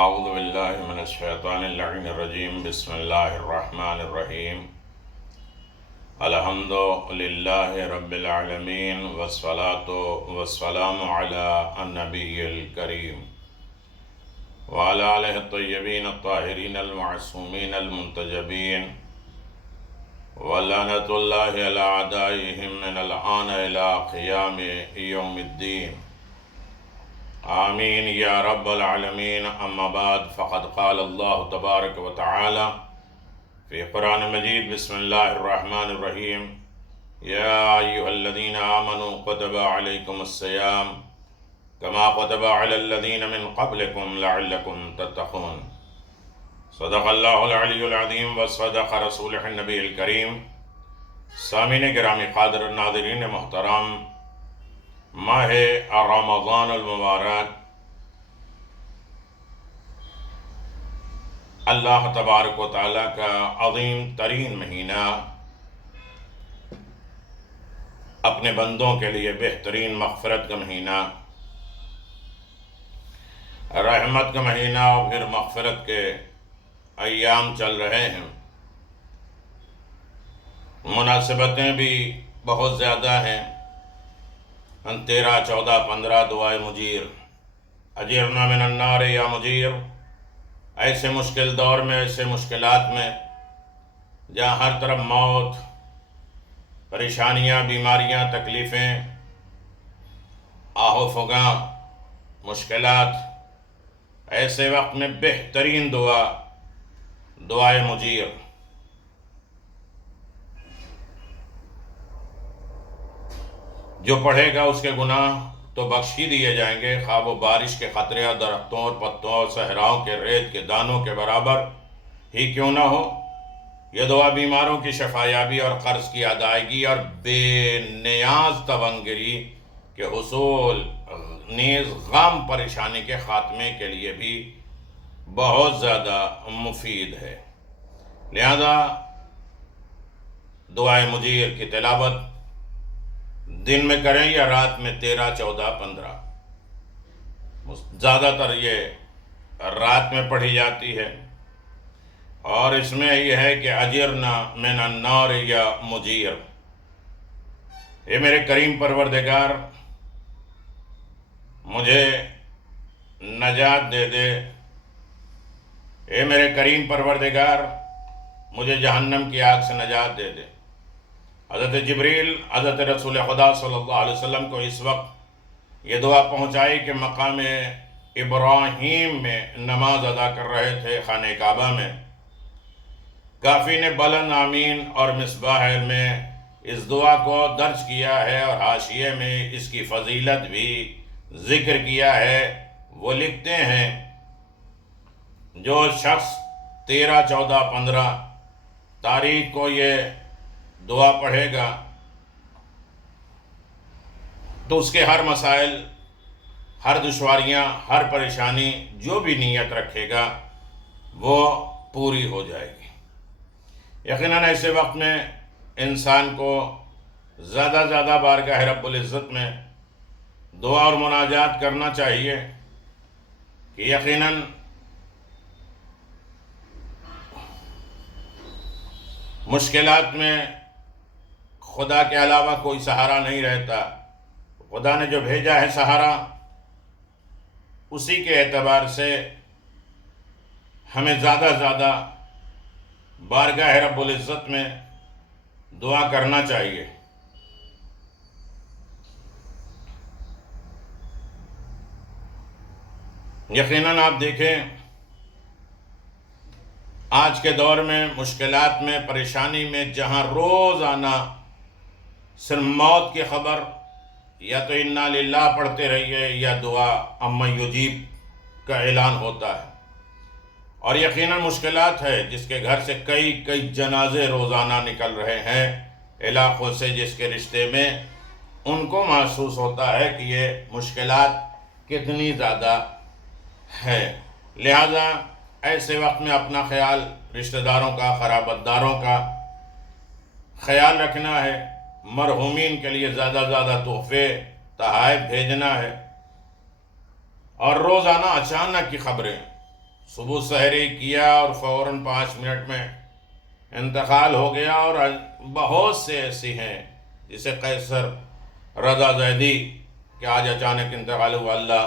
اعوذ باللہ من الشیطان اللعین الرجیم بسم اللہ الرحمن الرحیم الحمد للہ رب العالمین والصلاة والسلام علی النبی الکریم وعلی آلہ الطیبین الطاہرین المعصومین المنتجبین ولعنۃ اللہ علی اعدائہم من الآن الی قیام یوم الدین آمین یا رب العالمین اما بعد فقد قال اللہ تبارک و تعالی فی قرآن مجید بسم اللہ الرحمن الرحیم یا ایہا الذین آمنوا کتب علیکم الصیام کما کتب علی الذین من قبلکم لعلکم تتقون صدق اللہ العلی العظیم وصدق رسولہ النبی الکریم۔ سامعین گرامی قادر ناظرین محترم، ماہ رمضان المبارک اللہ تبارک و تعالیٰ کا عظیم ترین مہینہ، اپنے بندوں کے لیے بہترین مغفرت کا مہینہ، رحمت کا مہینہ اور پھر مغفرت کے ایام چل رہے ہیں۔ مناسبتیں بھی بہت زیادہ ہیں۔ 13، 14، 15 دعائے مجیر، اجرنا من النار یا مجیر۔ ایسے مشکل دور میں، ایسے مشکلات میں جہاں ہر طرف موت، پریشانیاں، بیماریاں، تکلیفیں، آہ و فغاں، مشکلات، ایسے وقت میں بہترین دعا دعائے مجیر۔ جو پڑھے گا اس کے گناہ تو بخش ہی دیے جائیں گے، خواہ وہ بارش کے قطرے اور درختوں اور پتوں اور صحراؤں کے ریت کے دانوں کے برابر ہی کیوں نہ ہو۔ یہ دعا بیماروں کی شفایابی اور قرض کی ادائیگی اور بے نیاز توانگری کے حصول، نیز غم پریشانی کے خاتمے کے لیے بھی بہت زیادہ مفید ہے۔ لہذا دعائے مجیر کی تلاوت دن میں کریں یا رات میں 13، 14، 15۔ زیادہ تر یہ رات میں پڑھی جاتی ہے، اور اس میں یہ ہے کہ اجرنا من النار یا مجیر، اے میرے کریم پروردگار مجھے نجات دے دے، اے میرے کریم پروردگار مجھے جہنم کی آگ سے نجات دے دے۔ حضرت جبریل حضرت رسول خدا صلی اللہ علیہ وسلم کو اس وقت یہ دعا پہنچائی کہ مقام ابراہیم میں نماز ادا کر رہے تھے خانہ کعبہ میں۔ کافی نے بلند آمین اور مصباح میں اس دعا کو درج کیا ہے، اور حاشیے میں اس کی فضیلت بھی ذکر کیا ہے۔ وہ لکھتے ہیں جو شخص 13، 14، 15 تاریخ کو یہ دعا پڑھے گا تو اس کے ہر مسائل، ہر دشواریاں، ہر پریشانی، جو بھی نیت رکھے گا وہ پوری ہو جائے گی۔ یقیناً ایسے وقت میں انسان کو زیادہ زیادہ بارگاہ رب العزت میں دعا اور مناجات کرنا چاہیے کہ یقیناً مشکلات میں خدا کے علاوہ کوئی سہارا نہیں رہتا۔ خدا نے جو بھیجا ہے سہارا، اسی کے اعتبار سے ہمیں زیادہ زیادہ بارگاہ رب العزت میں دعا کرنا چاہیے۔ یقیناً آپ دیکھیں آج کے دور میں مشکلات میں، پریشانی میں، جہاں روزانہ صرف موت کی خبر، یا تو انا للہ پڑھتے رہیے یا دعا اما یجیب کا اعلان ہوتا ہے، اور یقیناً مشکلات ہے جس کے گھر سے کئی جنازے روزانہ نکل رہے ہیں علاقوں سے، جس کے رشتے میں ان کو محسوس ہوتا ہے کہ یہ مشکلات کتنی زیادہ ہے۔ لہذا ایسے وقت میں اپنا خیال، رشتہ داروں کا، قرابت داروں کا خیال رکھنا ہے، مرحومین کے لیے زیادہ زیادہ تحفے، تحائف بھیجنا ہے، اور روزانہ اچانک کی خبریں صبح سحری کیا اور فوراً 5 منٹ میں انتقال ہو گیا۔ اور بہت سے ایسی ہیں جسے قیصر رضا زیدی کہ آج اچانک انتقال ہوا، اللہ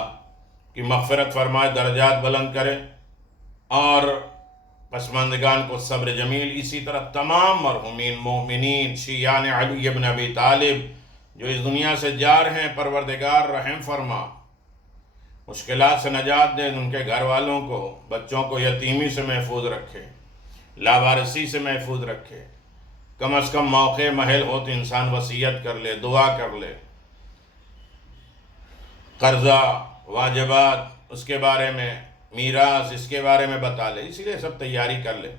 کی مغفرت فرمائے، درجات بلند کرے اور پسماندگان کو صبر جمیل۔ اسی طرح تمام مرحومین مومنین شیعان علی بن ابی طالب جو اس دنیا سے جا رہے ہیں، پروردگار رحم فرما، مشکلات سے نجات دے، ان کے گھر والوں کو، بچوں کو یتیمی سے محفوظ رکھے، لاوارثی سے محفوظ رکھے۔ کم از کم موقع محل ہو تو انسان وصیت کر لے، دعا کر لے، قرضہ، واجبات اس کے بارے میں، میراث اس کے بارے میں بتا لے، اسی لیے سب تیاری کر لے۔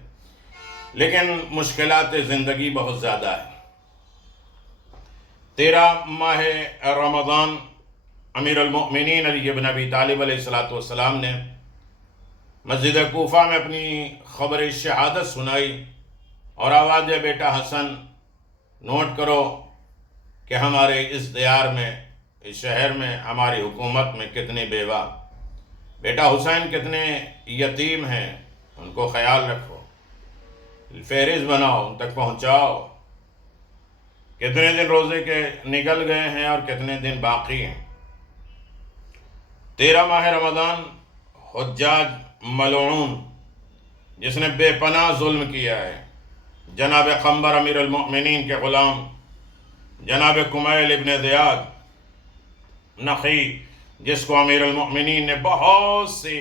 لیکن مشکلات زندگی بہت زیادہ ہے۔ 13 ماہ رمضان امیر المؤمنین علی بن ابی طالب علیہ السلام نے مسجد کوفہ میں اپنی خبر شہادت سنائی اور آواز دیا، بیٹا حسن نوٹ کرو کہ ہمارے اس دیار میں، اس شہر میں، ہماری حکومت میں کتنے بیوہ، بیٹا حسین کتنے یتیم ہیں، ان کو خیال رکھو، فہرست بناؤ، ان تک پہنچاؤ، کتنے دن روزے کے نکل گئے ہیں اور کتنے دن باقی ہیں۔ 13 ماہ رمضان حجاج ملعون جس نے بے پناہ ظلم کیا ہے، جناب قنبر امیر المؤمنین کے غلام جناب کمیل ابن زیاد نخی، جس کو امیر المؤمنین نے بہت سی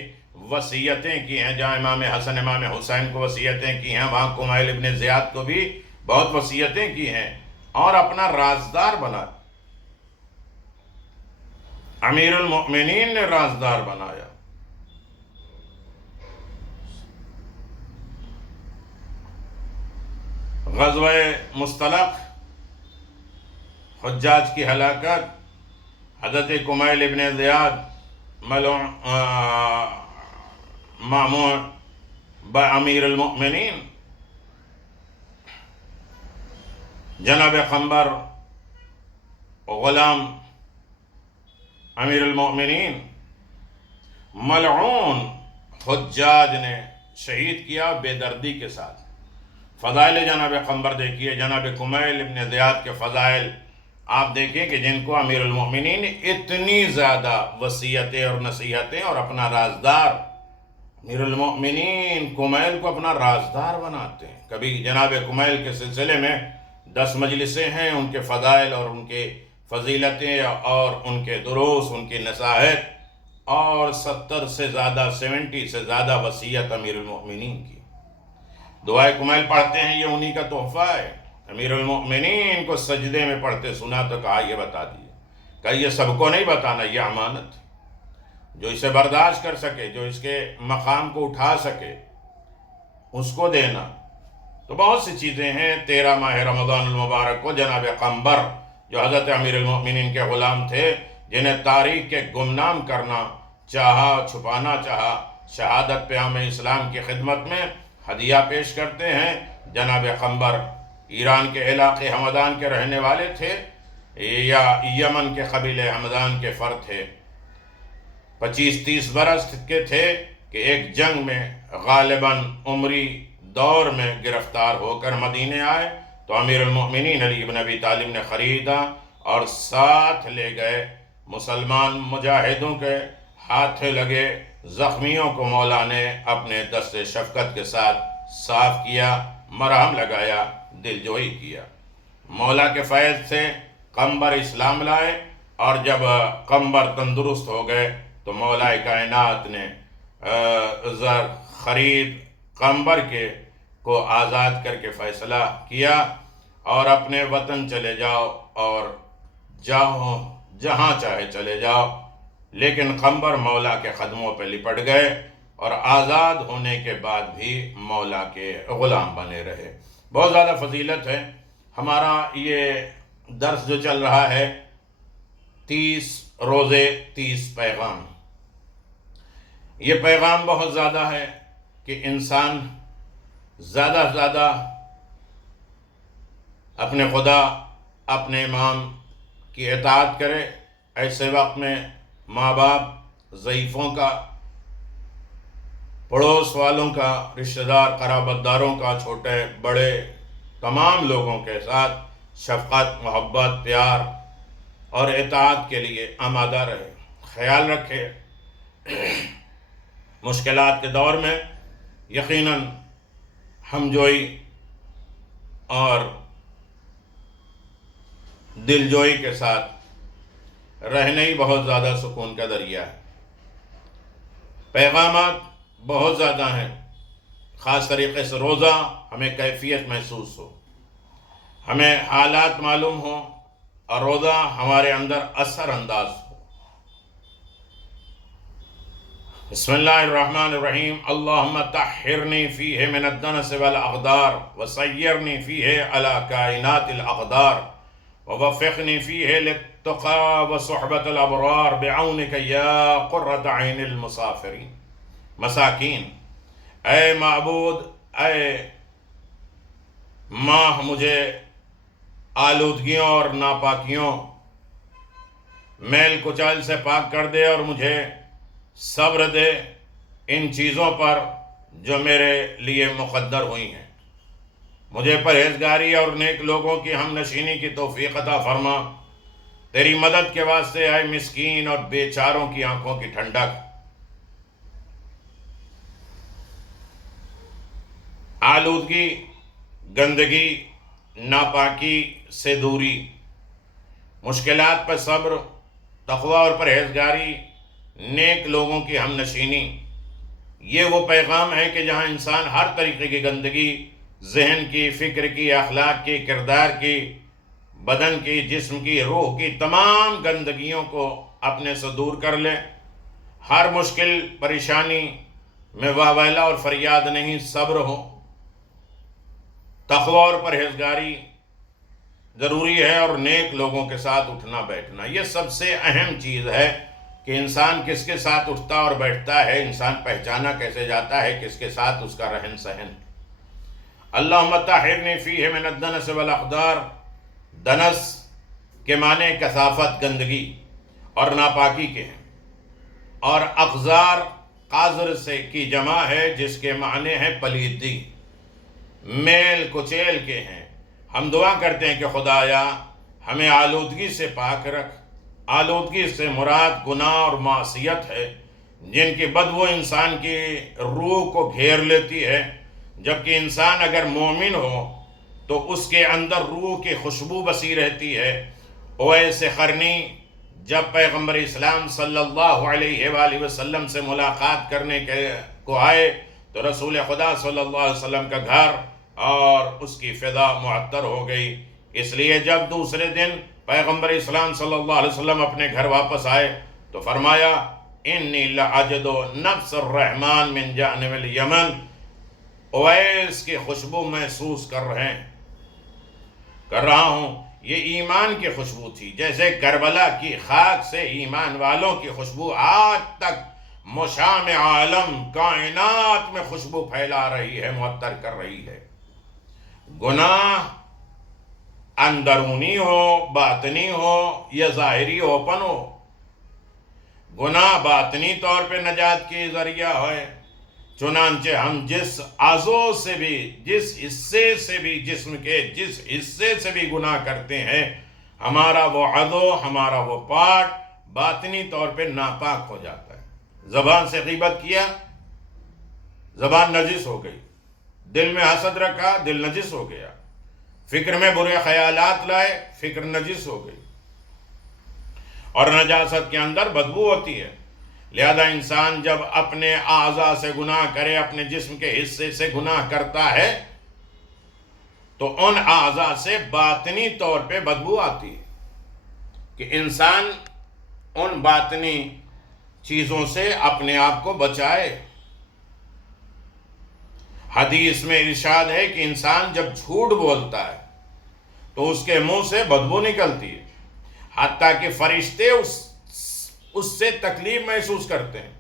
وصیتیں کی ہیں، جہاں امام حسن امام حسین کو وصیتیں کی ہیں، وہاں کمیل ابن زیاد کو بھی بہت وصیتیں کی ہیں، اور اپنا رازدار بنا، امیر المؤمنین نے رازدار بنایا۔ غزوہ مستلق، حجاج کی ہلاکت، حضرت کمیل ابن زیاد مامور امیر المؤمنین جناب قنبر غلام امیر المؤمنین، ملعون حجاج نے شہید کیا بے دردی کے ساتھ۔ فضائل جناب قنبر دیکھیے، جناب کمیل ابن زیاد کے فضائل آپ دیکھیں کہ جن کو امیر المؤمنین نے اتنی زیادہ وصیتیں اور نصیحتیں، اور اپنا رازدار، امیر المؤمنین کمیل کو اپنا رازدار بناتے ہیں۔ کبھی جناب کمیل کے سلسلے میں 10 مجلسیں ہیں، ان کے فضائل اور ان کے فضیلتیں اور ان کے دروس، ان کی نصاحت، اور 70 سے زیادہ وصیت امیر المؤمنین کی۔ دعائے کمیل پڑھتے ہیں، یہ انہی کا تحفہ ہے۔ امیر المؤمنین کو سجدے میں پڑھتے سنا تو کہا یہ بتا دیے، کہا یہ سب کو نہیں بتانا، یہ امانت ہے، جو اسے برداشت کر سکے، جو اس کے مقام کو اٹھا سکے، اس کو دینا۔ تو بہت سی چیزیں ہیں۔ 13 ماہ رمضان المبارک کو جناب قنبر جو حضرت امیر المؤمنین کے غلام تھے، جنہیں تاریخ کے گمنام کرنا چاہا، چھپانا چاہا، شہادت پیام اسلام کی خدمت میں ہدیہ پیش کرتے ہیں۔ جناب قنبر ایران کے علاقے ہمدان کے رہنے والے تھے یا یمن کے قبیلے ہمدان کے فرد تھے۔ 25-30 برس کے تھے کہ ایک جنگ میں غالباً عمری دور میں گرفتار ہو کر مدینے آئے، تو امیر المؤمنین علی بن ابی طالب نے خریدا اور ساتھ لے گئے۔ مسلمان مجاہدوں کے ہاتھ لگے زخمیوں کو مولا نے اپنے دست شفقت کے ساتھ صاف کیا، مرہم لگایا، دل جوئی کیا۔ مولا کے فیض سے قنبر اسلام لائے، اور جب قنبر تندرست ہو گئے تو مولا کائنات نے خرید قنبر کو آزاد کر کے فیصلہ کیا، اور اپنے وطن چلے جاؤ اور جہاں چاہے چلے جاؤ، لیکن قنبر مولا کے قدموں پہ لپٹ گئے اور آزاد ہونے کے بعد بھی مولا کے غلام بنے رہے۔ بہت زیادہ فضیلت ہے۔ ہمارا یہ درس جو چل رہا ہے 30 روزے 30 پیغام، یہ پیغام بہت زیادہ ہے کہ انسان زیادہ سے زیادہ اپنے خدا، اپنے امام کی اطاعت کرے۔ ایسے وقت میں ماں باپ ضعیفوں کا پڑوس والوں کا، رشتہ دار قرابت داروں کا، چھوٹے بڑے تمام لوگوں کے ساتھ شفقت، محبت، پیار اور اطاعت کے لیے آمادہ رہے. خیال رکھے مشکلات کے دور میں یقیناً ہمجوئی اور دلجوئی کے ساتھ رہنا ہی بہت زیادہ سکون کا ذریعہ ہے. پیغامات بہت زیادہ ہیں، خاص طریقے سے روزہ ہمیں کیفیت محسوس ہو، ہمیں حالات معلوم ہوں اور روزہ ہمارے اندر اثر انداز ہو. بسم اللہ الرحمن الرحیم. اللہم طہرنی فیہ من الدنس والاغدار وسیرنی فیہ علی کائنات الاقدار ووفقنی فیہ للتقى وصحبت الابرار بعونک یا قرۃ عین المسافرین. مساکین، اے معبود، اے ماہ مجھے آلودگیوں اور ناپاکیوں، میل کچیل سے پاک کر دے اور مجھے صبر دے ان چیزوں پر جو میرے لیے مقدر ہوئی ہیں. مجھے پرہیزگاری اور نیک لوگوں کی ہم نشینی کی توفیق عطا فرما. تیری مدد کے واسطے آئے مسکین اور بیچاروں کی آنکھوں کی ٹھنڈک. آلودگی، گندگی، ناپاکی سے دوری، مشکلات پر صبر، تقوی اور پرہیزگاری، نیک لوگوں کی ہم نشینی، یہ وہ پیغام ہے کہ جہاں انسان ہر طریقے کی گندگی، ذہن کی، فکر کی، اخلاق کی، کردار کی، بدن کی، جسم کی، روح کی تمام گندگیوں کو اپنے سے دور کر لے. ہر مشکل پریشانی میں واویلا اور فریاد نہیں، صبر ہو. تقوی اور پرہیزگاری ضروری ہے اور نیک لوگوں کے ساتھ اٹھنا بیٹھنا. یہ سب سے اہم چیز ہے کہ انسان کس کے ساتھ اٹھتا اور بیٹھتا ہے، انسان پہچانا کیسے جاتا ہے کس کے ساتھ اس کا رہن سہن. اللہم طہرنی فیہ من الدنس والاقدار. دنس کے معنی کثافت، گندگی اور ناپاکی کے ہیں، اور اقذار قاذر سے کی جمع ہے جس کے معنی ہے پلیدی، میل کچیل کے ہیں. ہم دعا کرتے ہیں کہ خدایا ہمیں آلودگی سے پاک رکھ. آلودگی سے مراد گناہ اور معصیت ہے جن کی بدبو انسان کی روح کو گھیر لیتی ہے. جبکہ انسان اگر مومن ہو تو اس کے اندر روح کی خوشبو بسی رہتی ہے. اویس قرنی جب پیغمبر اسلام صلی اللہ علیہ وآلہ وسلم سے ملاقات کرنے کو آئے تو رسول خدا صلی اللہ علیہ وسلم کا گھر اور اس کی فضا معطر ہو گئی. اس لیے جب دوسرے دن پیغمبر اسلام صلی اللہ علیہ وسلم اپنے گھر واپس آئے تو فرمایا انی لأجد نفس الرحمن من جانب الیمن. اویس کی خوشبو محسوس کر رہا ہوں. یہ ایمان کی خوشبو تھی، جیسے کربلا کی خاک سے ایمان والوں کی خوشبو آج تک مشام عالم کائنات میں خوشبو پھیلا رہی ہے، معطر کر رہی ہے. گناہ اندرونی ہو، باطنی ہو یا ظاہری اوپن ہو، گناہ باطنی طور پہ نجات کی ذریعہ ہے. چنانچہ ہم جس عضو سے بھی، جس حصے سے بھی، جسم کے جس حصے سے بھی گناہ کرتے ہیں، ہمارا وہ عضو، ہمارا وہ پارٹ باطنی طور پہ ناپاک ہو جاتا ہے. زبان سے غیبت کیا، زبان نجس ہو گئی. دل میں حسد رکھا، دل نجس ہو گیا. فکر میں برے خیالات لائے، فکر نجس ہو گئی. اور نجاست کے اندر بدبو ہوتی ہے. لہذا انسان جب اپنے اعضاء سے گناہ کرے، اپنے جسم کے حصے سے گناہ کرتا ہے تو ان اعضاء سے باطنی طور پہ بدبو آتی ہے کہ انسان ان باطنی چیزوں سے اپنے آپ کو بچائے. حدیث میں ارشاد ہے کہ انسان جب جھوٹ بولتا ہے تو اس کے منہ سے بدبو نکلتی ہے، حتیٰ کہ فرشتے اس سے تکلیف محسوس کرتے ہیں،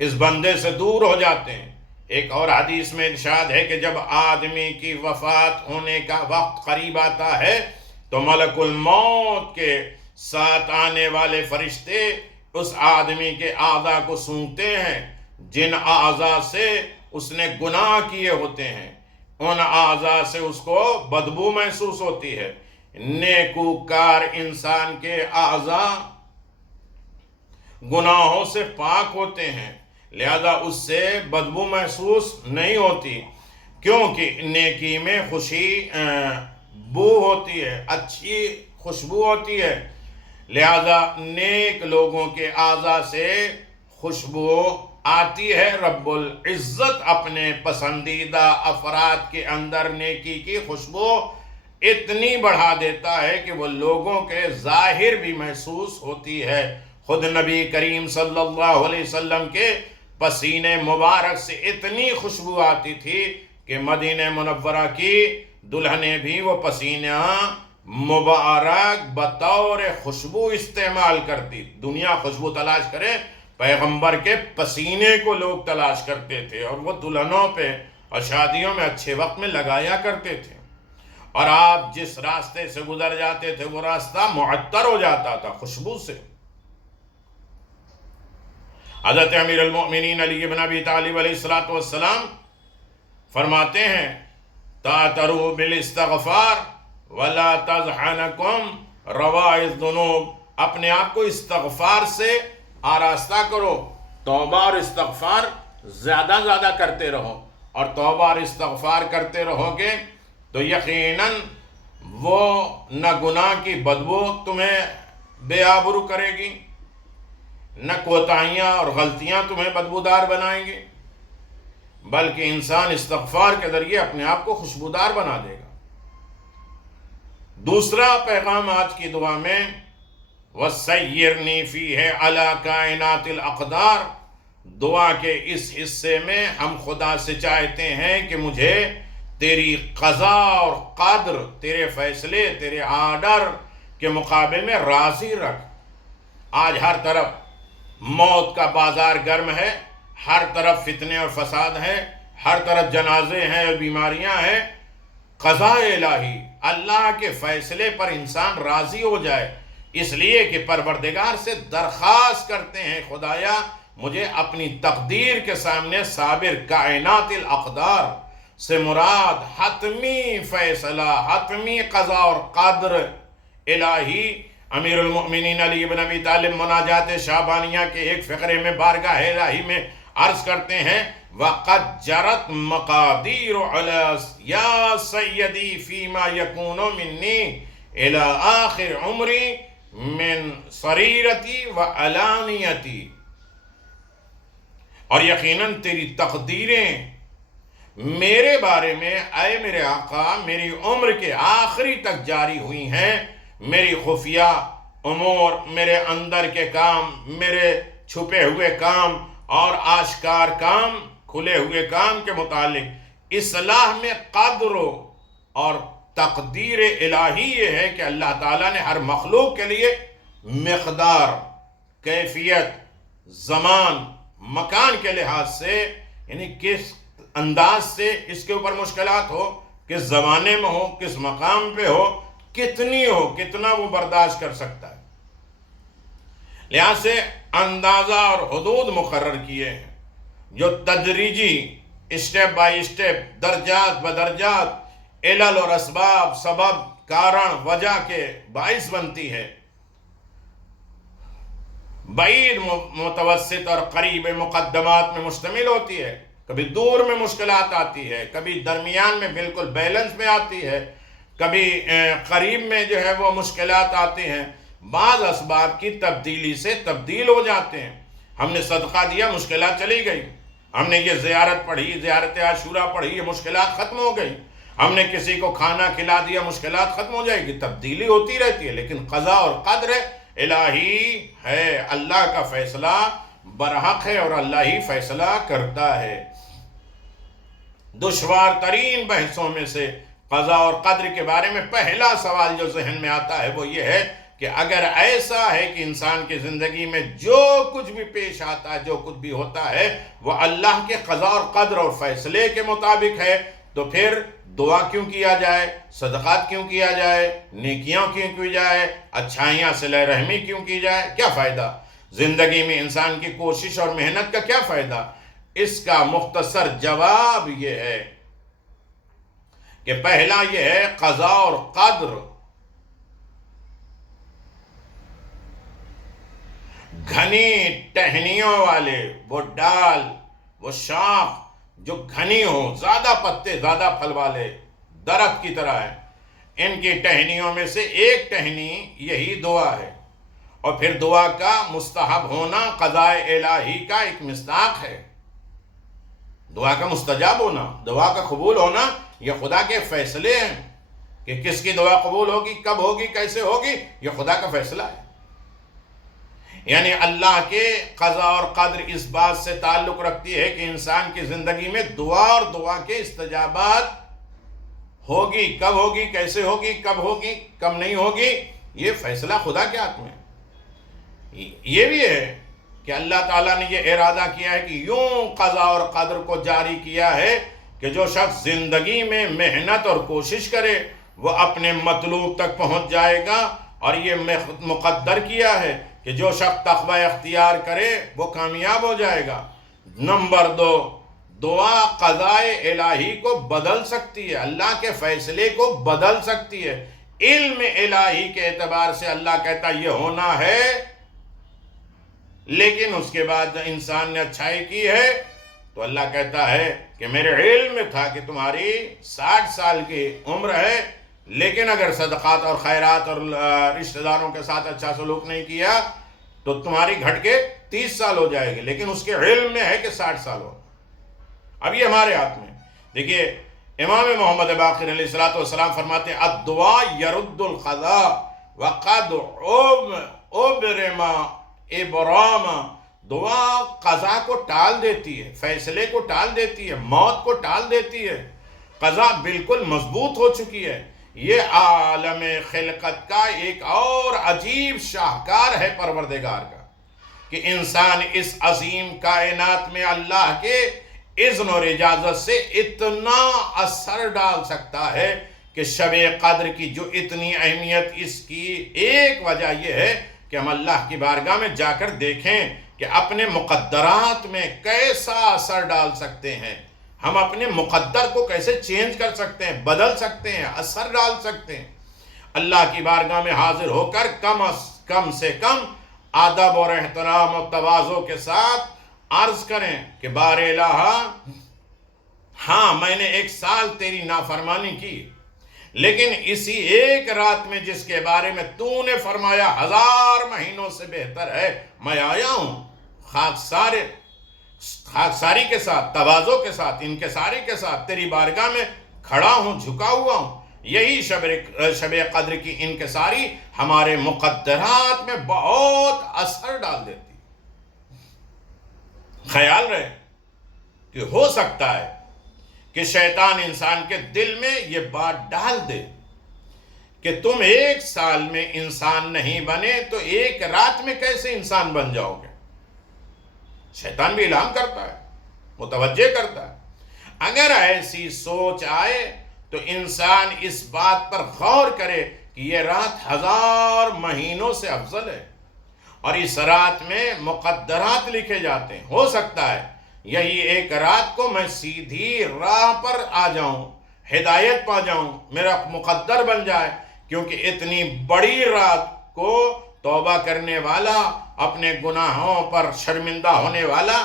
اس بندے سے دور ہو جاتے ہیں. ایک اور حدیث میں ارشاد ہے کہ جب آدمی کی وفات ہونے کا وقت قریب آتا ہے تو ملک الموت کے ساتھ آنے والے فرشتے اس آدمی کے اعضاء کو سونگتے ہیں. جن اعضاء سے اس نے گناہ کیے ہوتے ہیں ان اعضاء سے اس کو بدبو محسوس ہوتی ہے۔ نیکوکار انسان کے اعضاء گناہوں سے پاک ہوتے ہیں، لہذا اس سے بدبو محسوس نہیں ہوتی، کیونکہ نیکی میں خوشی بو ہوتی ہے، اچھی خوشبو ہوتی ہے، لہذا نیک لوگوں کے اعضاء سے خوشبو آتی ہے۔ رب العزت اپنے پسندیدہ افراد کے اندر نیکی کی خوشبو اتنی بڑھا دیتا ہے کہ وہ لوگوں کے ظاہر بھی محسوس ہوتی ہے۔ خود نبی کریم صلی اللہ علیہ وسلم کے پسینے مبارک سے اتنی خوشبو آتی تھی کہ مدینہ منورہ کی دلہنیں بھی وہ پسینہ مبارک بطور خوشبو استعمال کرتی۔ دنیا خوشبو تلاش کرے، پیغمبر کے پسینے کو لوگ تلاش کرتے تھے اور وہ دلہنوں پہ اور شادیوں میں اچھے وقت میں لگایا کرتے تھے، اور آپ جس راستے سے گزر جاتے تھے وہ راستہ معطر ہو جاتا تھا خوشبو سے۔ حضرت امیر المؤمنین علی بن ابی طالب علیہ السلام فرماتے ہیں تعطروا بالاستغفار ولا تزحنکم روائع الذنوب، اپنے آپ کو استغفار سے آراستہ کرو، توبہ اور استغفار زیادہ زیادہ کرتے رہو، اور توبہ اور استغفار کرتے رہو گے تو یقیناً وہ نہ گناہ کی بدبو تمہیں بے آبرو کرے گی، نہ کوتاہیاں اور غلطیاں تمہیں بدبودار بنائیں گی، بلکہ انسان استغفار کے ذریعے اپنے آپ کو خوشبودار بنا دے گا۔ دوسرا پیغام آج کی دعا میں وَسَيِّرْنِي فِيهِ عَلَى كَائِنَاتِ الْأَقْدَارِ، دعا کے اس حصے میں ہم خدا سے چاہتے ہیں کہ مجھے تیری قضا اور قدر، تیرے فیصلے، تیرے آرڈر کے مقابل میں راضی رکھ۔ آج ہر طرف موت کا بازار گرم ہے، ہر طرف فتنے اور فساد ہے، ہر طرف جنازے ہیں اور بیماریاں ہیں۔ قضاء الہی، اللہ کے فیصلے پر انسان راضی ہو جائے، اس لیے کہ پروردگار سے درخواست کرتے ہیں خدایا مجھے اپنی تقدیر کے سامنے صابر۔ کائنات الاقدار سے مراد حتمی فیصلہ، حتمی قضاء اور قدر الہی۔ امیر المؤمنین علی بن ابی طالب مناجات شعبانیہ کے ایک فقرے میں بارگاہ الہی میں عرض کرتے ہیں وَقَدْ جَرَتْ مَقَادِيرُ عَلَى يَا سَيِّدِي فِيمَا يَكُونُ مِنِّي إِلَىٰ آخِرِ عُمْرِي مِنْ صَرِيرَتِي وَعَلَانِيَتِي، اور یقیناً تیری تقدیریں میرے بارے میں اے میرے آقا میری عمر کے آخری تک جاری ہوئی ہیں، میری خفیہ امور، میرے اندر کے کام، میرے چھپے ہوئے کام اور آشکار کام، کھلے ہوئے کام کے متعلق اصلاح میں قدر اور تقدیر الہی یہ ہے کہ اللہ تعالیٰ نے ہر مخلوق کے لیے مقدار، کیفیت، زمان، مکان کے لحاظ سے، یعنی کس انداز سے اس کے اوپر مشکلات ہو، کس زمانے میں ہو، کس مقام پہ ہو، کتنی ہو، کتنا وہ برداشت کر سکتا ہے، لہذا سے اندازہ اور حدود مقرر کیے ہیں جو تدریجی، اسٹیپ بائی اسٹیپ، درجات بدرجات، علل اور اسباب، سبب، کارن، وجہ کے باعث بنتی ہے۔ بعید، متوسط اور قریب مقدمات میں مشتمل ہوتی ہے، کبھی دور میں مشکلات آتی ہے، کبھی درمیان میں بالکل بیلنس میں آتی ہے، کبھی قریب میں جو ہے وہ مشکلات آتے ہیں، بعض اسباب کی تبدیلی سے تبدیل ہو جاتے ہیں۔ ہم نے صدقہ دیا، مشکلات چلی گئی، ہم نے یہ زیارت پڑھی، زیارت عاشورہ پڑھی، یہ مشکلات ختم ہو گئی، ہم نے کسی کو کھانا کھلا دیا، مشکلات ختم ہو جائے گی، تبدیلی ہوتی رہتی ہے، لیکن قضاء اور قدر الہی ہے، اللہ کا فیصلہ برحق ہے اور اللہ ہی فیصلہ کرتا ہے۔ دشوار ترین بحثوں میں سے قضاء اور قدر کے بارے میں پہلا سوال جو ذہن میں آتا ہے وہ یہ ہے کہ اگر ایسا ہے کہ انسان کی زندگی میں جو کچھ بھی پیش آتا ہے، جو کچھ بھی ہوتا ہے وہ اللہ کے قضاء اور قدر اور فیصلے کے مطابق ہے، تو پھر دعا کیوں کیا جائے، صدقات کیوں کیا جائے، نیکیاں کیوں کی جائے، اچھائیاں صلہ رحمی کیوں کی جائے، کیا فائدہ؟ زندگی میں انسان کی کوشش اور محنت کا کیا فائدہ؟ اس کا مختصر جواب یہ ہے کہ پہلا یہ ہے قضا اور قدر. گھنی ٹہنیوں والے وہ ڈال، وہ شاخ جو گھنی ہو، زیادہ پتے زیادہ پھل والے درخت کی طرح ہے، ان کی ٹہنیوں میں سے ایک ٹہنی یہی دعا ہے. اور پھر دعا کا مستحب ہونا قضاء الہی کا ایک مصداق ہے. دعا کا مستجاب ہونا، دعا کا قبول ہونا، یہ خدا کے فیصلے ہیں کہ کس کی دعا قبول ہوگی، کب ہوگی، کیسے ہوگی، یہ خدا کا فیصلہ ہے. یعنی اللہ کے قضا اور قدر اس بات سے تعلق رکھتی ہے کہ انسان کی زندگی میں دعا اور دعا کے استجابات ہوگی، کب ہوگی، کیسے ہوگی، کب ہوگی، کب نہیں ہوگی، یہ فیصلہ خدا کے ہاتھ میں. یہ بھی ہے کہ اللہ تعالیٰ نے یہ ارادہ کیا ہے کہ یوں قضا اور قدر کو جاری کیا ہے کہ جو شخص زندگی میں محنت اور کوشش کرے وہ اپنے مطلوب تک پہنچ جائے گا. اور یہ مقدر کیا ہے کہ جو شخص تقوی اختیار کرے وہ کامیاب ہو جائے گا. نمبر 2، دعا قضاء الہی کو بدل سکتی ہے، اللہ کے فیصلے کو بدل سکتی ہے. علم الہی کے اعتبار سے اللہ کہتا ہے یہ ہونا ہے، لیکن اس کے بعد انسان نے اچھائی کی ہے تو اللہ کہتا ہے کہ میرے علم میں تھا کہ تمہاری 60 سال کی عمر ہے، لیکن اگر صدقات اور خیرات اور رشتہ داروں کے ساتھ اچھا سلوک نہیں کیا تو تمہاری گھٹ کے 30 سال ہو جائے گی، لیکن اس کے علم میں ہے کہ 60 سال ہو. اب یہ ہمارے ہاتھ میں. دیکھیے امام محمد باقر علیہ السلام فرماتے ہیں الدعاء يرد القضاء وقد ابرم ابرام. دعا قضا کو ٹال دیتی ہے، فیصلے کو ٹال دیتی ہے، موت کو ٹال دیتی ہے. قضا بالکل مضبوط ہو چکی ہے. یہ عالم خلقت کا ایک اور عجیب شاہکار ہے پروردگار کا کہ انسان اس عظیم کائنات میں اللہ کے اذن اور اجازت سے اتنا اثر ڈال سکتا ہے کہ شب قدر کی جو اتنی اہمیت اس کی ایک وجہ یہ ہے کہ ہم اللہ کی بارگاہ میں جا کر دیکھیں کہ اپنے مقدرات میں کیسا اثر ڈال سکتے ہیں، ہم اپنے مقدر کو کیسے چینج کر سکتے ہیں، بدل سکتے ہیں، اثر ڈال سکتے ہیں. اللہ کی بارگاہ میں حاضر ہو کر کم سے کم ادب اور احترام اور تواضع کے ساتھ عرض کریں کہ بار الہ، ہاں میں نے 1 سال تیری نافرمانی کی، لیکن اسی ایک رات میں جس کے بارے میں تو نے فرمایا 1000 مہینوں سے بہتر ہے، میں آیا ہوں خاکساری کے ساتھ، تواضع کے ساتھ، انکساری کے ساتھ تیری بارگاہ میں کھڑا ہوں، جھکا ہوا ہوں. یہی شب قدر کی انکساری ہمارے مقدرات میں بہت اثر ڈال دیتی. خیال رہے کہ ہو سکتا ہے کہ شیطان انسان کے دل میں یہ بات ڈال دے کہ تم 1 سال میں انسان نہیں بنے تو 1 رات میں کیسے انسان بن جاؤ گے. شیطان بھی الہام کرتا ہے، متوجہ کرتا ہے. اگر ایسی سوچ آئے تو انسان اس بات پر غور کرے کہ یہ رات 1000 مہینوں سے افضل ہے اور اس رات میں مقدرات لکھے جاتے ہیں. ہو سکتا ہے یہی 1 رات کو میں سیدھی راہ پر آ جاؤں، ہدایت پا جاؤں، میرا مقدر بن جائے، کیونکہ اتنی بڑی رات کو توبہ کرنے والا، اپنے گناہوں پر شرمندہ ہونے والا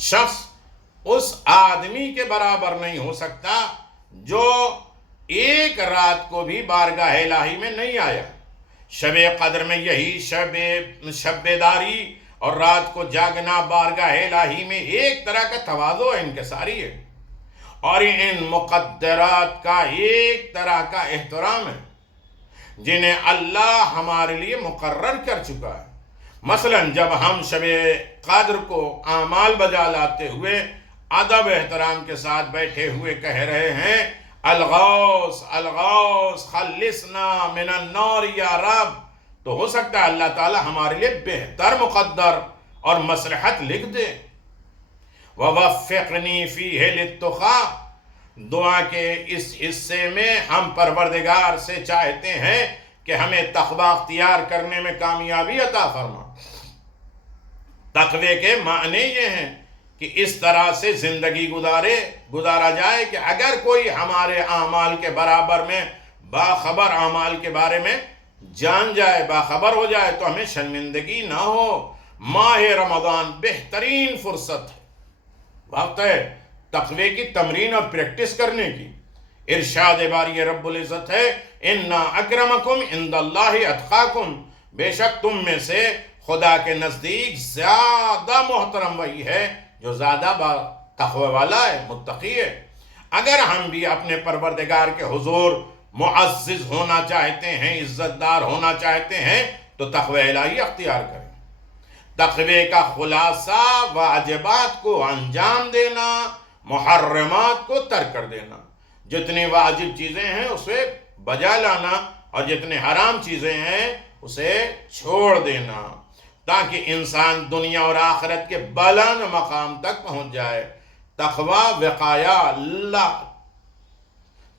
شخص اس آدمی کے برابر نہیں ہو سکتا جو 1 رات کو بھی بارگاہ الہی میں نہیں آیا. شب قدر میں یہی شب بیداری اور رات کو جاگنا بارگاہ الہی میں ایک طرح کا تواضع ہے، انکساری ہے، اور ان مقدرات کا ایک طرح کا احترام ہے جنہیں اللہ ہمارے لیے مقرر کر چکا ہے. مثلا جب ہم شب قدر کو اعمال بجا لاتے ہوئے ادب احترام کے ساتھ بیٹھے ہوئے کہہ رہے ہیں الغوث الغوث خلصنا من النار یا رب، تو ہو سکتا ہے اللہ تعالی ہمارے لیے بہتر مقدر اور مصلحت لکھ دے. وَوَفِّقْنِي فِيهِ لِلتُّقَىٰ. دعا کے اس حصے میں ہم پروردگار سے چاہتے ہیں کہ ہمیں تقوی اختیار کرنے میں کامیابی عطا فرما. تقوی کے معنی یہ ہیں کہ اس طرح سے زندگی گزارا جائے کہ اگر کوئی ہمارے اعمال کے برابر میں باخبر اعمال کے بارے میں جان جائے، باخبر ہو جائے، تو ہمیں شرمندگی نہ ہو۔ ماہ رمضان بہترین فرصت ہے، وقت ہے تقوی کی تمرین اور پریکٹس کرنے کی۔ ارشاد باری رب العزت ہے، اِنَّا اَكْرَمَكُمْ عِنْدَ اللَّهِ أَتْقَاكُمْ، بے شک تم میں سے خدا کے نزدیک زیادہ محترم وہی ہے جو زیادہ تقوی والا ہے، متقی ہے۔ اگر ہم بھی اپنے پروردگار کے حضور معزز ہونا چاہتے ہیں، عزت دار ہونا چاہتے ہیں، تو تقوی الہی اختیار کریں۔ تقوی کا خلاصہ واجبات کو انجام دینا، محرمات کو ترک کر دینا۔ جتنی واجب چیزیں ہیں اسے بجا لانا، اور جتنے حرام چیزیں ہیں اسے چھوڑ دینا، تاکہ انسان دنیا اور آخرت کے بلند مقام تک پہنچ جائے۔ تقوی وقایا اللہ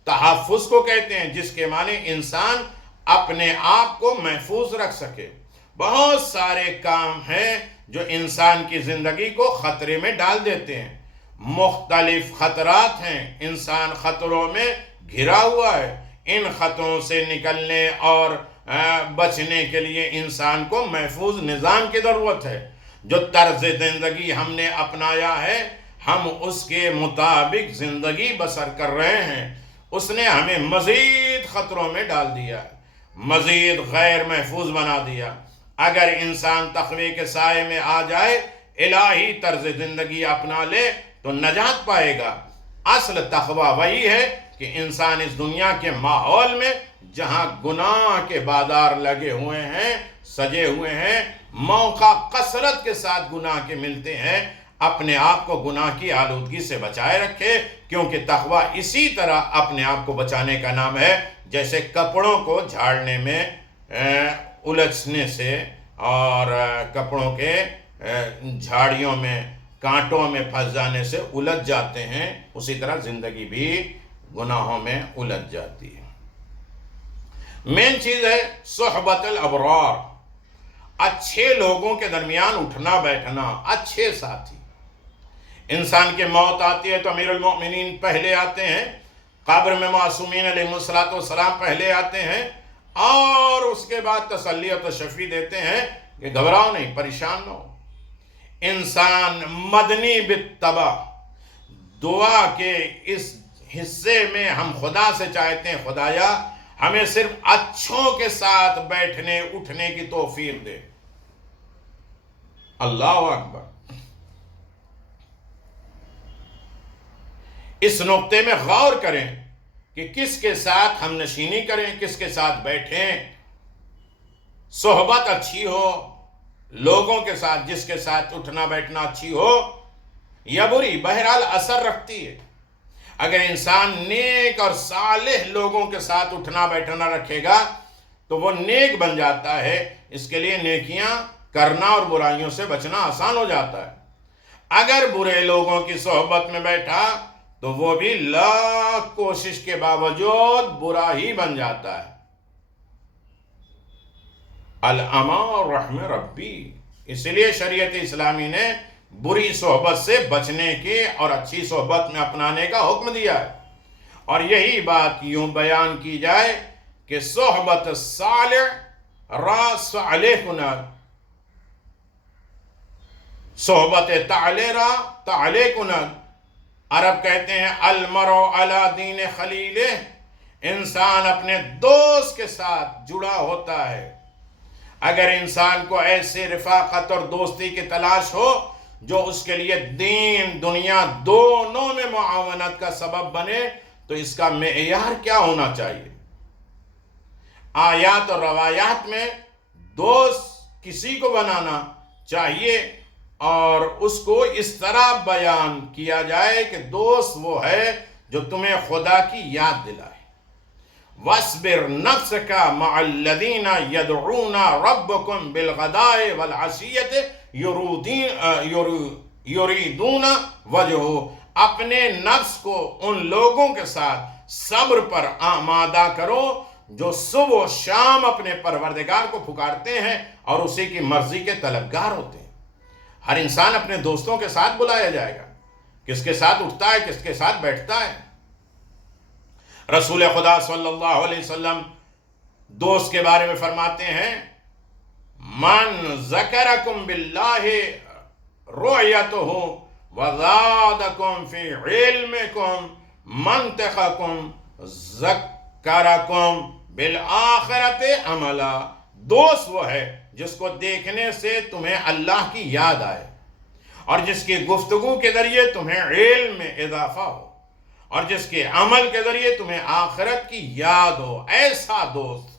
تحفظ کو کہتے ہیں، جس کے معنی انسان اپنے آپ کو محفوظ رکھ سکے۔ بہت سارے کام ہیں جو انسان کی زندگی کو خطرے میں ڈال دیتے ہیں، مختلف خطرات ہیں، انسان خطروں میں گھرا ہوا ہے۔ ان خطروں سے نکلنے اور بچنے کے لیے انسان کو محفوظ نظام کی ضرورت ہے۔ جو طرز زندگی ہم نے اپنایا ہے، ہم اس کے مطابق زندگی بسر کر رہے ہیں، اس نے ہمیں مزید خطروں میں ڈال دیا ہے، مزید غیر محفوظ بنا دیا۔ اگر انسان تقوی کے سائے میں آ جائے، الہی طرز زندگی اپنا لے، تو نجات پائے گا۔ اصل تقوی وہی ہے کہ انسان اس دنیا کے ماحول میں جہاں گناہ کے بازار لگے ہوئے ہیں، سجے ہوئے ہیں، موقع کثرت کے ساتھ گناہ کے ملتے ہیں، اپنے آپ کو گناہ کی آلودگی سے بچائے رکھے، کیونکہ تقوی اسی طرح اپنے آپ کو بچانے کا نام ہے جیسے کپڑوں کو جھاڑنے میں الجھنے سے اور کپڑوں کے جھاڑیوں میں کانٹوں میں پھنس جانے سے الجھ جاتے ہیں، اسی طرح زندگی بھی گناہوں میں الجھ جاتی ہے۔ مین چیز ہے صحبت الابرار، اچھے لوگوں کے درمیان اٹھنا بیٹھنا، اچھے ساتھی۔ انسان کی موت آتی ہے تو امیر المؤمنین پہلے آتے ہیں، قبر میں معصومین علیہ السلام پہلے آتے ہیں، اور اس کے بعد تسلی و تشفی دیتے ہیں کہ گھبراؤ نہیں، پریشان نہ ہو۔ انسان مدنی بالطبع، دعا کے اس حصے میں ہم خدا سے چاہتے ہیں، خدایا ہمیں صرف اچھوں کے ساتھ بیٹھنے اٹھنے کی توفیق دے۔ اللہ اکبر۔ اس نقطے میں غور کریں کہ کس کے ساتھ ہم نشینی کریں، کس کے ساتھ بیٹھیں۔ صحبت اچھی ہو، لوگوں کے ساتھ جس کے ساتھ اٹھنا بیٹھنا اچھی ہو یا بری، بہرحال اثر رکھتی ہے۔ اگر انسان نیک اور صالح لوگوں کے ساتھ اٹھنا بیٹھنا رکھے گا تو وہ نیک بن جاتا ہے، اس کے لیے نیکیاں کرنا اور برائیوں سے بچنا آسان ہو جاتا ہے۔ اگر برے لوگوں کی صحبت میں بیٹھا تو وہ بھی لاکھ کوشش کے باوجود برا ہی بن جاتا ہے۔ الاماء رحم ربی، اس لیے شریعت اسلامی نے بری صحبت سے بچنے کے اور اچھی صحبت میں اپنانے کا حکم دیا ہے۔ اور یہی بات یوں بیان کی جائے کہ صحبت صالح راس علیہ کنر، صحبت تعلی کنر۔ عرب کہتے ہیں المرء علی دین خلیلہ، انسان اپنے دوست کے ساتھ جڑا ہوتا ہے۔ اگر انسان کو ایسے رفاقت اور دوستی کی تلاش ہو جو اس کے لیے دین دنیا دونوں میں معاونت کا سبب بنے، تو اس کا معیار کیا ہونا چاہیے؟ آیات اور روایات میں دوست کسی کو بنانا چاہیے اور اس کو اس طرح بیان کیا جائے کہ دوست وہ ہے جو تمہیں خدا کی یاد دلائے۔ وَاصْبِرْ نَفْسَكَ مَعَ الَّذِينَ يَدْعُونَ رَبَّكُمْ بِالْغَدَاءِ وَالْعَشِيَّةِ يُرِيدُونَ وَجْهَهُ، اپنے نفس کو ان لوگوں کے ساتھ صبر پر آمادہ کرو جو صبح و شام اپنے پروردگار کو پکارتے ہیں اور اسی کی مرضی کے طلبگار ہوتے ہیں۔ ہر انسان اپنے دوستوں کے ساتھ بلایا جائے گا، کس کے ساتھ اٹھتا ہے، کس کے ساتھ بیٹھتا ہے۔ رسول خدا صلی اللہ علیہ وسلم دوست کے بارے میں فرماتے ہیں، من ذکرکم باللہ رؤیتہ وزادکم فی علمکم منطقکم ذکرکم بالآخرت عملا۔ دوست وہ ہے جس کو دیکھنے سے تمہیں اللہ کی یاد آئے اور جس کی گفتگو کے ذریعے تمہیں علم میں اضافہ ہو اور جس کے عمل کے ذریعے تمہیں آخرت کی یاد ہو۔ ایسا دوست ہو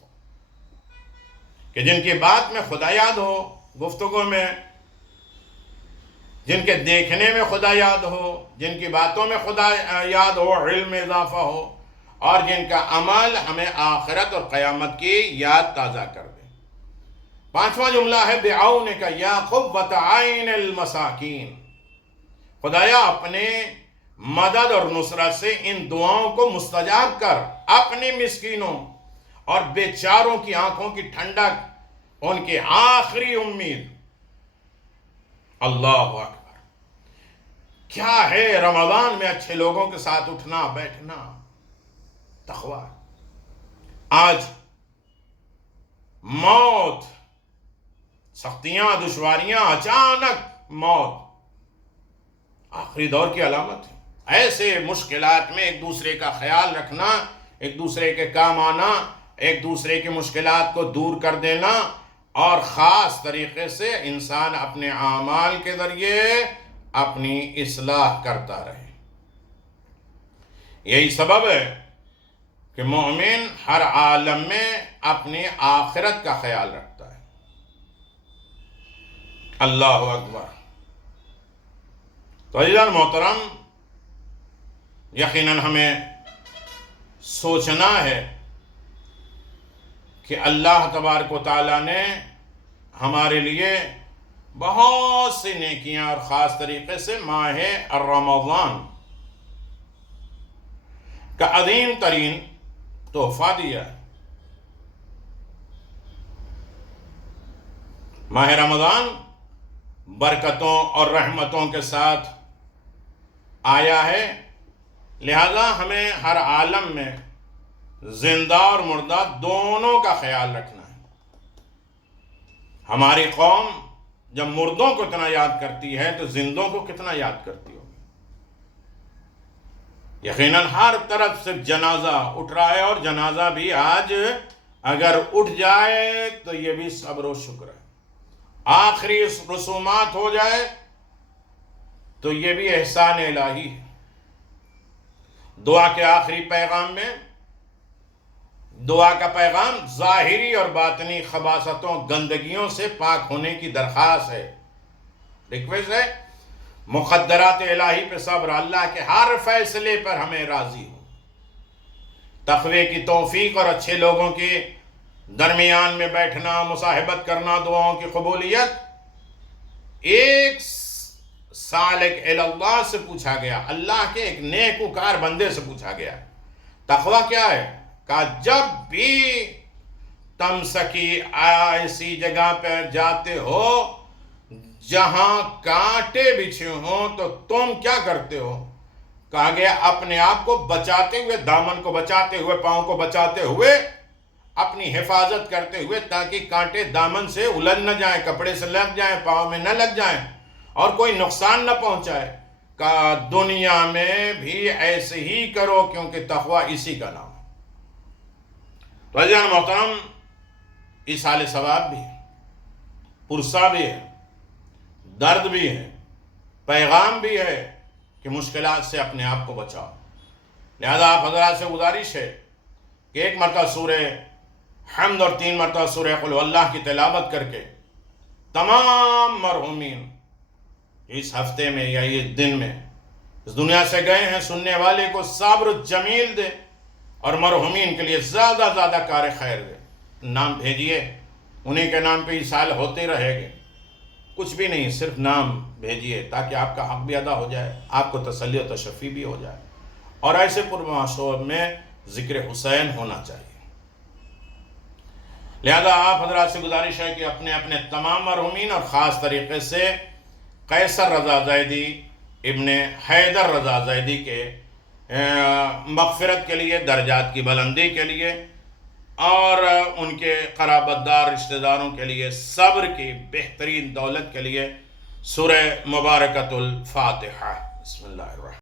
کہ جن کی بات میں خدا یاد ہو، گفتگو میں، جن کے دیکھنے میں خدا یاد ہو، جن کی باتوں میں خدا یاد ہو، علم میں اضافہ ہو، اور جن کا عمل ہمیں آخرت اور قیامت کی یاد تازہ کر دے۔ پانچواں جملہ ہے بعونک یا قوت عین المساکین۔ خدایا اپنے مدد اور نصرت سے ان دعاؤں کو مستجاب کر، اپنے مسکینوں اور بیچاروں کی آنکھوں کی ٹھنڈک، ان کی آخری امید۔ اللہ اکبر! کیا ہے رمضان میں اچھے لوگوں کے ساتھ اٹھنا بیٹھنا، تقویٰ۔ آج موت، سختیاں، دشواریاں، اچانک موت آخری دور کی علامت ہے۔ ایسے مشکلات میں ایک دوسرے کا خیال رکھنا، ایک دوسرے کے کام آنا، ایک دوسرے کی مشکلات کو دور کر دینا، اور خاص طریقے سے انسان اپنے اعمال کے ذریعے اپنی اصلاح کرتا رہے۔ یہی سبب ہے کہ مومن ہر عالم میں اپنی آخرت کا خیال رکھتا ہے۔ اللہ اکبر! تو عزیزان محترم، یقیناً ہمیں سوچنا ہے کہ اللہ تبارک و تعالیٰ نے ہمارے لیے بہت سی نیکیاں اور خاص طریقے سے ماہ رمضان کا عظیم ترین تحفہ دیا ہے۔ ماہ رمضان برکتوں اور رحمتوں کے ساتھ آیا ہے، لہذا ہمیں ہر عالم میں زندہ اور مردہ دونوں کا خیال رکھنا ہے۔ ہماری قوم جب مردوں کو اتنا یاد کرتی ہے تو زندوں کو کتنا یاد کرتی ہوگی۔ یقیناً ہر طرف سے جنازہ اٹھ رہا ہے، اور جنازہ بھی آج اگر اٹھ جائے تو یہ بھی صبر و شکر ہے۔ آخری رسومات ہو جائے تو یہ بھی احسان الہی ہے۔ دعا کے آخری پیغام میں دعا کا پیغام ظاہری اور باطنی خباثتوں، گندگیوں سے پاک ہونے کی درخواست ہے، ریکویسٹ ہے۔ مقدرات الہی پہ صبر، اللہ کے ہر فیصلے پر ہمیں راضی ہو، تقوی کی توفیق اور اچھے لوگوں کے درمیان میں بیٹھنا، مصاحبت کرنا، دعاؤں کی قبولیت۔ ایک سالک اللہ سے پوچھا گیا، اللہ کے ایک نیکوکار بندے سے پوچھا گیا، تقوی کیا ہے؟ کہا جب بھی تم سکی ایسی جگہ پہ جاتے ہو جہاں کانٹے بچھے ہوں تو تم کیا کرتے ہو؟ کہا گیا اپنے آپ کو بچاتے ہوئے، دامن کو بچاتے ہوئے، پاؤں کو بچاتے ہوئے، اپنی حفاظت کرتے ہوئے، تاکہ کانٹے دامن سے الجھ نہ جائیں، کپڑے سے لگ جائیں، پاؤں میں نہ لگ جائیں اور کوئی نقصان نہ پہنچائے۔ کہا دنیا میں بھی ایسے ہی کرو، کیونکہ تقوی اسی کا نام ہے۔ تو عزیزان محترم، ایصال ثواب بھی ہے، پرسہ بھی ہے، درد بھی ہے، پیغام بھی ہے کہ مشکلات سے اپنے آپ کو بچاؤ۔ لہذا آپ حضرات سے گزارش ہے کہ ایک مرتبہ سورہ حمد اور 3 مرتبہ سورہ قل اللہ کی تلاوت کر کے تمام مرحومین اس ہفتے میں یا یہ دن میں اس دنیا سے گئے ہیں، سننے والے کو صبر جمیل دے، اور مرحومین کے لیے زیادہ زیادہ کار خیر دے۔ نام بھیجیے، انہیں کے نام پہ ایصال ہوتے رہے گے، کچھ بھی نہیں، صرف نام بھیجیے تاکہ آپ کا حق بھی ادا ہو جائے، آپ کو تسلی و تشفی بھی ہو جائے۔ اور ایسے پرمعشوق میں ذکر حسین ہونا چاہیے۔ لہذا آپ حضرات سے گزارش ہے کہ اپنے اپنے تمام مرحومین اور خاص طریقے سے قیصر رضا زیدی ابن حیدر رضا زیدی کے مغفرت کے لیے، درجات کی بلندی کے لیے، اور ان کے قرابت دار رشتہ داروں کے لیے صبر کی بہترین دولت کے لیے سورہ مبارکۃ الفاتحہ۔ بسم اللہ الرحمن